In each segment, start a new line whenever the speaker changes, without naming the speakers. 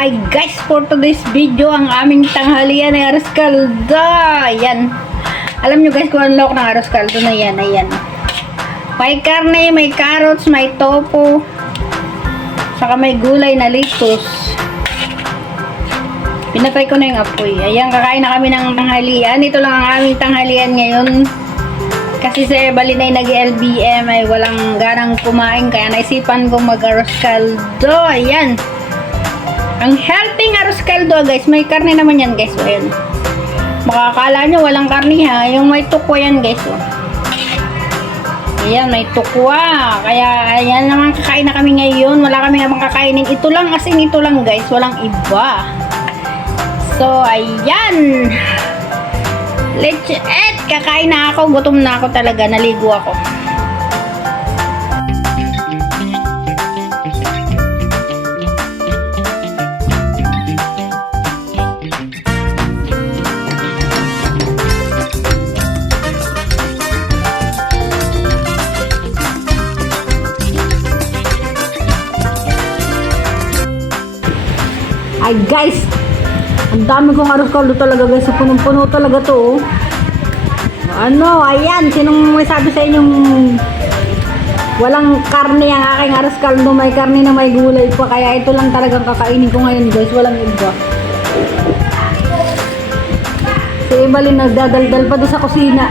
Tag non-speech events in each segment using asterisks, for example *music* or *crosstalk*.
Hi guys, for today's video, ang aming tanghalian ay aros kaldo. Ayan. Alam nyo guys kung ano lawak ng aros kaldo na yan. Ayan. May karne, may carrots, may tofu. Saka may gulay na lettuce. Pinatay ko na yung apoy. Ayan, kakain na kami ng tanghalian. Ito lang ang aming tanghalian ngayon. Kasi si Evelyn ay nag-LBM ay walang ganang kumain kaya naisipan kong mag-aros kaldo. Ayan. Ang healthy ng aros kaldo guys. May karne naman yan guys. O, ayan. Makakala nyo walang karne ha. Yung may tukwa yan guys. O. Ayan, may tukwa. Kaya ayan naman kakain na kami ngayon. Wala kami namang kakainin. Ito lang as in ito lang guys. Walang iba. So, ayan. Let's eat! Kakain na ako. Gutom na ako talaga. Naligo ako. Ay guys, ang dami kong aros kaldo talaga guys. Punong-puno talaga to. oh. Ano, ayan. Sinong may sabi sa inyong walang karne ang aking aros kaldo. May karne na may gulay pa. Kaya ito lang talagang kakainin ko ngayon guys. Walang iba. Si Evelyn nagdadaldal pa doon sa kusina.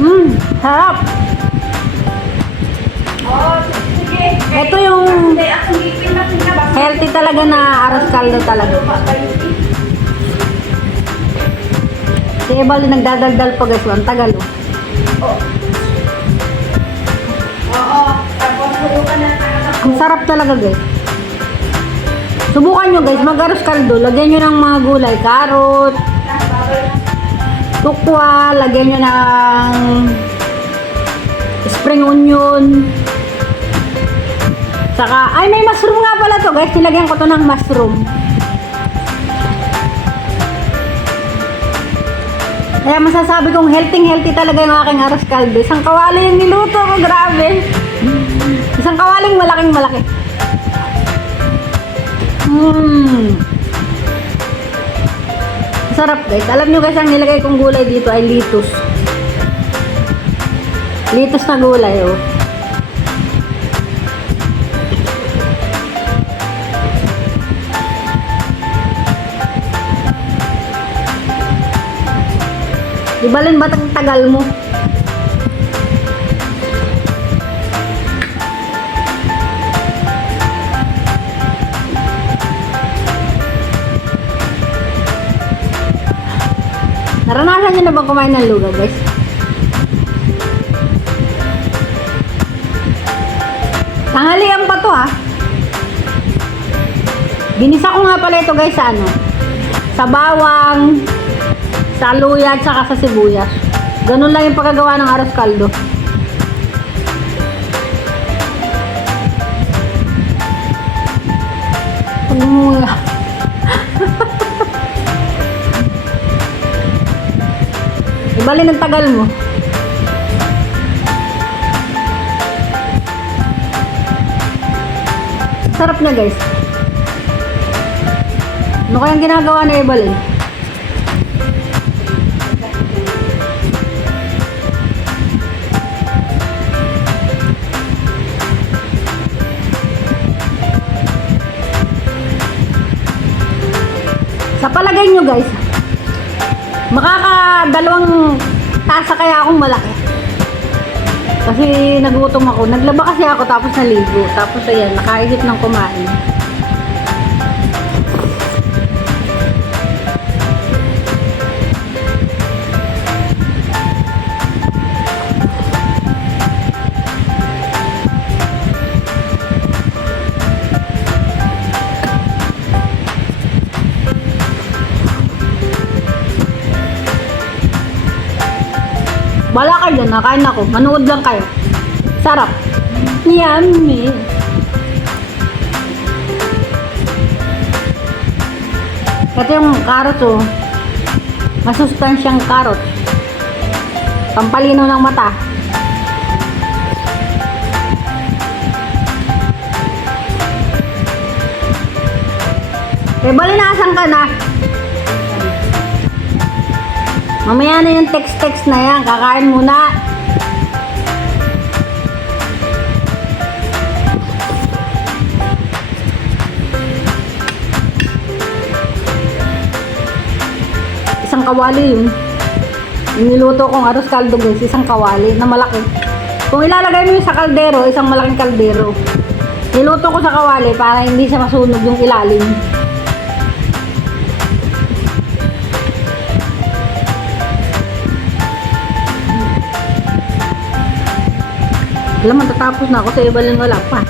Mmm, harap. Ito yung healthy talaga na aros kaldo talaga. Si Evelyn nagdadaldal pa guys. Ang tagal oh. Ang sarap talaga guys. Subukan nyo guys, mag-aros kaldo. Lagyan nyo ng mga gulay. Carrot, tukwa, lagyan nyo ng spring onion. Saka, ay may mushroom nga pala to guys. Nilagyan ko to ng mushroom. Kaya masasabi kong healthy-healthy talaga yung aking aros kaldo. Isang kawali yung niluto ko, grabe. Isang kawaling malaking malaki. Mmm. Sarap guys. Alam nyo guys, ang nilagay kong gulay dito ay litos. Litos na gulay oh. Di ba ba't ang tagal mo? Naranasan niyo na bang kumain ng lugaw, guys? Tanghalian pa to, ah. Ginisa ko nga pala ito, guys, sa ano? Sa bawang, sa luya, at saka sa sibuyas. Ganun lang yung pagkagawa ng aros kaldo. Umuya. *laughs* Ibali ng tagal mo. Sarap niya guys. Ano kayang ginagawa na Evelyn? Sa palagay nyo guys, makakadalawang tasa kaya akong malaki. Kasi nagutom ako. Naglaba kasi ako tapos naligo. Tapos ayan, nakaisip ng kumain. ka dyan, nakain ako. Manood lang kayo. Sarap. Yummy. Ito yung carrot oh. Masustansyang carrot. Pampalino ng mata. Eh, bali na asan ka na? Mamaya na yung text-text na yan. Kakain muna. Isang kawali yun. Niluto kong aros kaldo guys, isang kawali na malaki. Kung ilalagay mo yun sa kaldero, isang malaking kaldero. Niluto ko sa kawali para hindi siya masunog yung ilalim. Alam mo, tatapos na ako sa ibalin wala pa.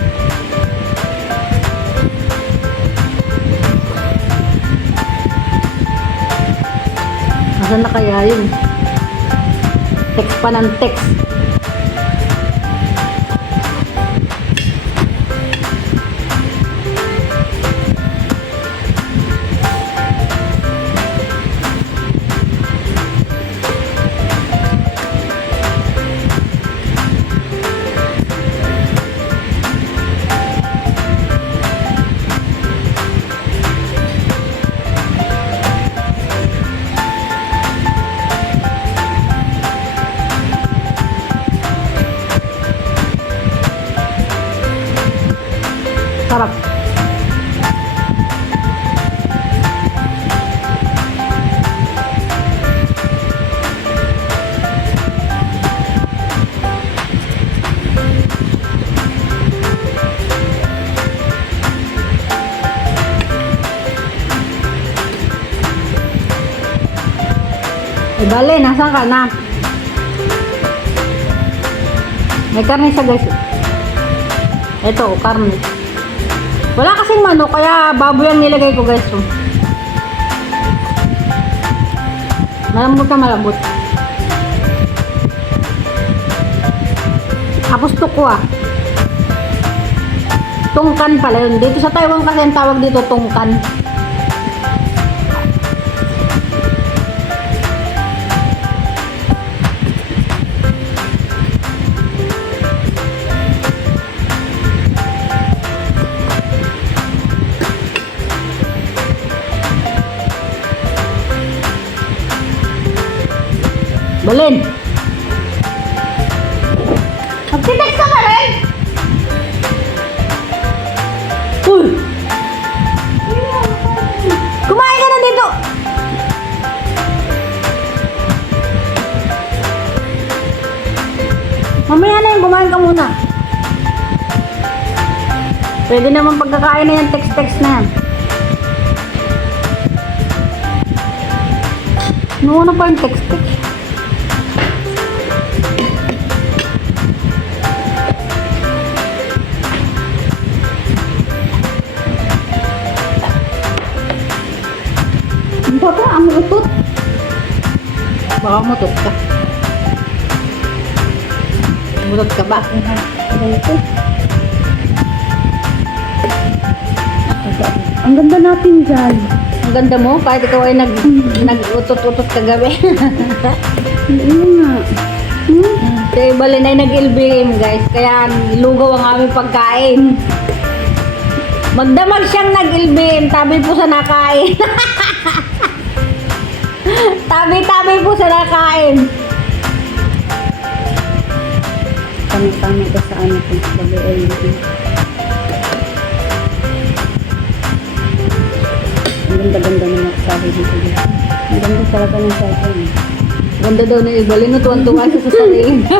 Asan na kaya yun? Text pa ng text. Eh, bale, nasaan ka na? May karne siya guys. Ito, karne. Wala kasing manok, kaya baboy ang nilagay ko guys. Oh. Malambot na malambot. Tapos tukwa. Tungkan pala yun. Dito sa Taiwan kasi ang tawag dito tungkan. Balin! Magtitext ka pa rin! Uy! Kumain ka na dito! Mamaya na yung kumain ka muna. Pwede naman pagkakain na yan, text-text na yan. Ano pa yung text-text? Baka mutot ka. Mutot ka ba?
Ang ganda natin dyan.
Ang ganda mo, kahit ikaw ay nag, nag-utot-utot kagabi.
Oo nga. Hmm?
Si Balin ay nag-LBM guys, kaya lugaw ang aming pagkain. Magdamag siyang nag-LBM, tabi po sa nakain. *laughs* Tabi-tabi po sa nakain.
Tama-tama ka sa ano kung sabi ay Ang ganda-ganda ng nagsabi dito. Ang ganda talaga ng sabi.
Ganda daw ng Ibalin, natuwan-tuwa siya sa sarili. *laughs*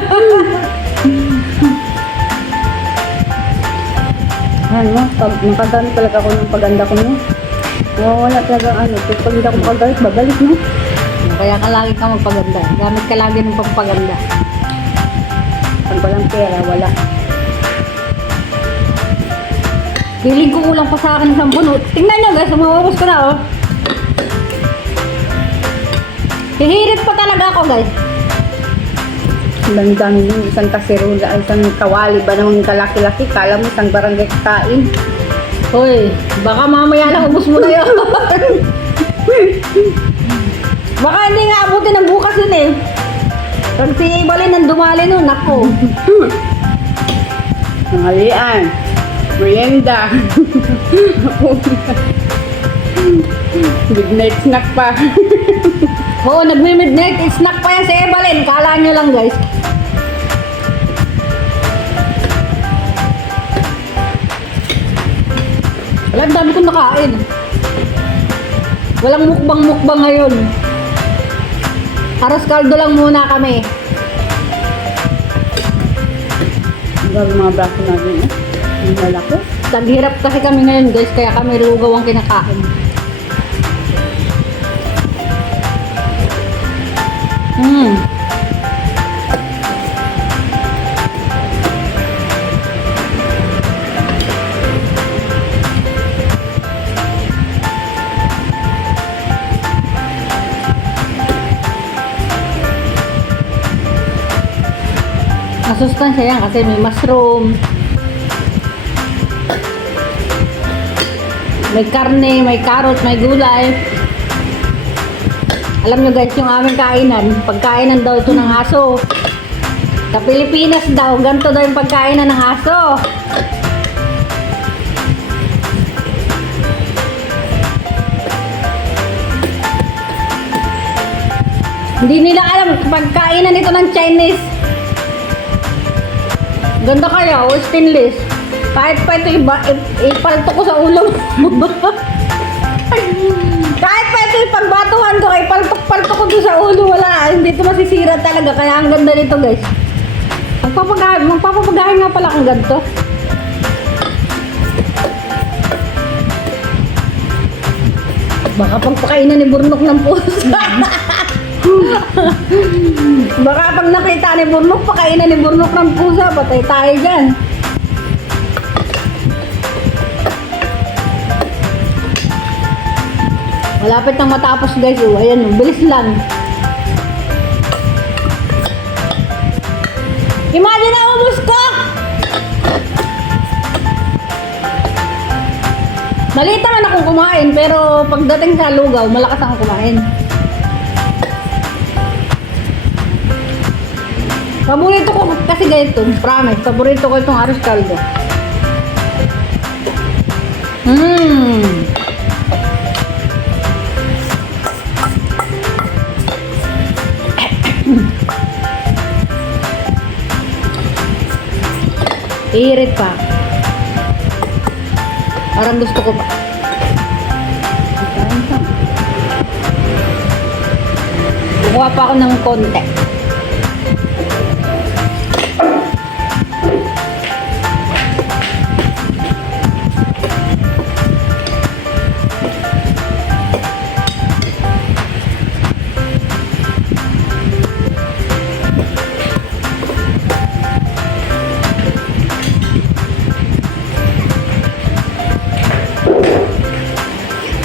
Ano, pag nakadami talaga ako ng paganda ko no. Nawawala talaga ano. Pag hindi ako makagalit, babalik no.
Kaya ka lagi ka magpaganda. Gamit ka lagi ng pagpaganda.
Pag walang pera, wala.
Feeling ko kulang pa sa akin ng sampun. Tingnan nyo guys, umawapos ko na oh. Hihirit pa talaga ako guys.
Ang dami yung isang kaserola, isang kawali ba namang kalaki-laki. Kala mo isang barangay kain.
Hoy, baka mamaya na ubos mo na yun. *laughs* baka hindi nga abutin ng bukas yun eh. Pag si Ibalin nang dumali nun, ako.
Tanghalian. *laughs* Merienda. Midnight snack pa. *laughs*
Oo, nagmi-midnight snack pa yan si Evelyn. Kala nyo lang guys. Wala, ang dami kong nakain. Walang mukbang-mukbang ngayon. Aros kaldo lang muna kami.
Ang gawin mga braso natin eh. Ang malaki.
Naghirap kasi kami ngayon guys, kaya kami lugaw ang kinakain. Hmm. Masustansya yan kasi may mushroom, May karne, may carrot, may gulay. Alam nyo guys, yung aming kainan, pagkainan daw ito ng aso. Sa Pilipinas daw, ganito daw yung pagkainan ng aso. Hindi nila alam pagkainan ito ng Chinese. Ganda kaya o stainless. Kahit pa ito iba, ip- ipalto ko sa ulo. *laughs* Kahit pa ito ipagbatuhan ko, ipaltok-palto ko sa ulo, wala. Hindi ito masisira talaga. Kaya ang ganda nito guys. Magpapagahin, magpapapagahin nga pala kung ganito. Baka pagpakainan ni Burnok ng pusa. *laughs* *laughs* Baka pag nakita ni Burnok, pakainan ni Burnok ng pusa, patay tayo dyan. Malapit nang matapos guys, oh. Ayan, oh. bilis lang. Imagine na ubus ko! Maliit naman akong kumain, pero pagdating sa lugaw, malakas akong kumain. Paborito ko kasi ganito, promise. Paborito ko itong arroz caldo. Mmm. Irit pa. Parang gusto ko pa. Kukuha pa ako ng konti.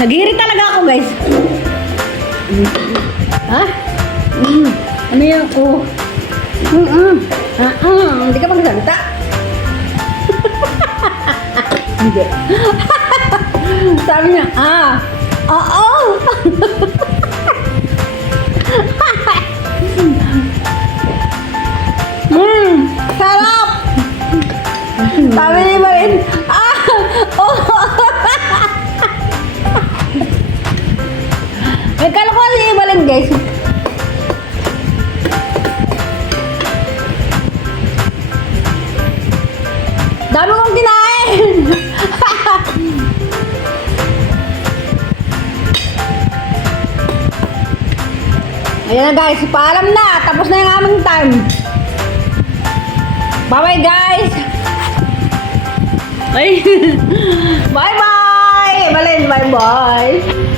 Naghirit talaga ako, guys. Ha? Mm. Ano yan? Oh. Mm-mm. Ah, ah. Hindi ka magsalita. *laughs* Hindi. *laughs* Sabi niya, ah. Oo. Mmm. *laughs* Sarap. Sabi guys. Dami kong kinain! *laughs* Ayan na guys, paalam na. Tapos na yung aming time. Bye-bye guys! Ay! *laughs* Bye-bye! Evelyn, bye-bye!